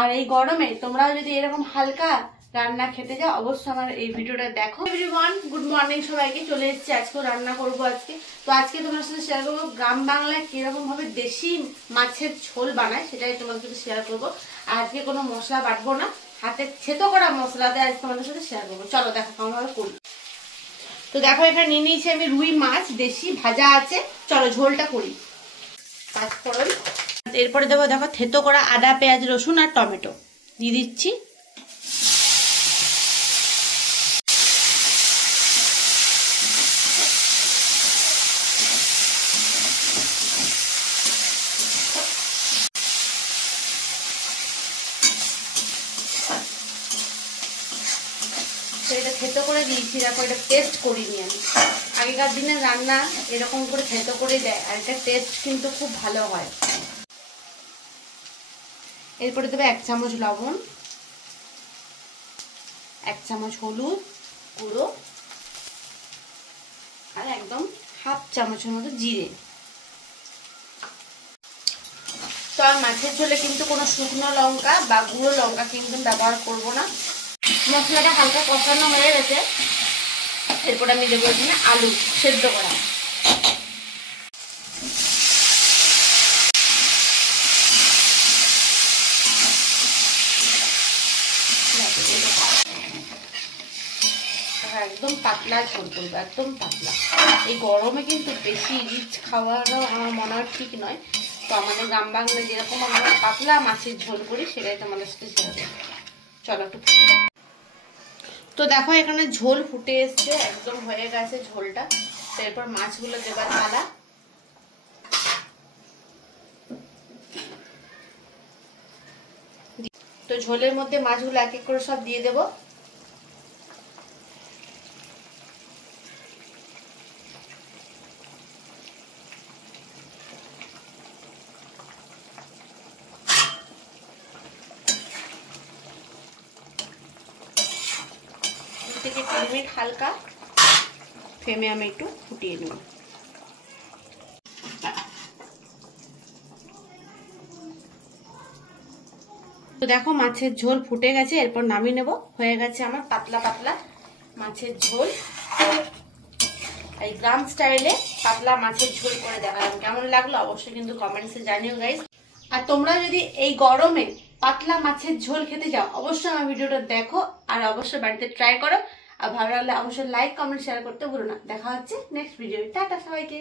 আর এই গরমে তোমরাও যদি এরকম হালকা রান্না খেতে যাও অবশ্যই আমার এই ভিডিওটা দেখো। এভরিওয়ান, গুড মর্নিং সবাইকে। চলে এসেছি, আজকে রান্না করবো। তো আজকে তোমার সাথে শেয়ার করবো গ্রাম বাংলায় কিরকম ভাবে দেশি মাছের ঝোল বানায়, সেটাই তোমাদের সাথে শেয়ার করবো। আর আজকে কোনো মশলা বাটবো না, হাতে থেতো করা মশলা দিয়ে আজ তোমাদের সাথে শেয়ার করবো। চলো দেখো কেমন ভাবে করি। তো দেখো এখানে নিয়ে নিয়েছি আমি রুই মাছ, দেশি ভাজা আছে। চলো ঝোলটা করি। পাঁচফোড়ন, এরপরে দেবো দেখো থেতো করা আদা, পেঁয়াজ, রসুন আর টমেটো দিয়ে দিচ্ছি। এটা থেতো করে দিয়েছি, দেখো এটা টেস্ট করিনি আমি। আগেকার দিনে রান্না এরকম করে থেতো করে দেয়, আর এটা টেস্ট কিন্তু খুব ভালো হয়। এরপরে দেবে 1 চামচ লবণ, 1 চামচ হলুদ গুঁড়ো আর একদম হাফ চামচের মতো জিরে। তো আর মাছের ঝোলে কিন্তু কোনো শুকনো লঙ্কা বা গুঁড়ো লঙ্কা কিন্তু ব্যবহার করব না। মশলাটা হালকা কষানো হয়ে গেছে, এরপর আমি দেবো এখানে আলু সেদ্ধ করা। একদম পাতলা ঝোল করবো, একদম পাতলা। এই গরমে কিন্তু বেশি রিচ খাওয়ারও আমার মনে হয় ঠিক নয়। তো আমাদের গ্রাম বাংলায় যেরকম আমরা পাতলা মাছের ঝোল করি সেটাই তোমাদের সাথে শেয়ার করবো। চলো একটু। তো দেখো এখানে ঝোল ফুটে এসছে, একদম হয়ে গেছে ঝোলটা। এরপর মাছগুলো দেবার পালা। তো ঝোলের মধ্যে মাছগুলো এক এক করে সব দিয়ে দেবো। থেকে 3 মিনিট হালকা ফ্লেমে আমি একটু ফুটিয়ে নেব। তো দেখো মাছের ঝোল ফুটে গেছে, এরপর নামিয়ে নেব। হয়ে গেছে আমার পাতলা পাতলা মাছের ঝোল। এই গ্রাম স্টাইলে পাতলা মাছের ঝোল করে দেখালাম, কেমন লাগলো অবশ্যই কিন্তু কমেন্টসে জানিও গাইস। আর তোমরা যদি এই গরমে পাতলা মাছের ঝোল খেতে যাও অবশ্যই আমার ভিডিওটা দেখো আর অবশ্যই বাড়িতে ট্রাই করো। আর ভালো লাগলে অবশ্যই লাইক, কমেন্ট, শেয়ার করতে ভুলো না। দেখা হচ্ছে নেক্সট ভিডিও। টাটা সবাইকে।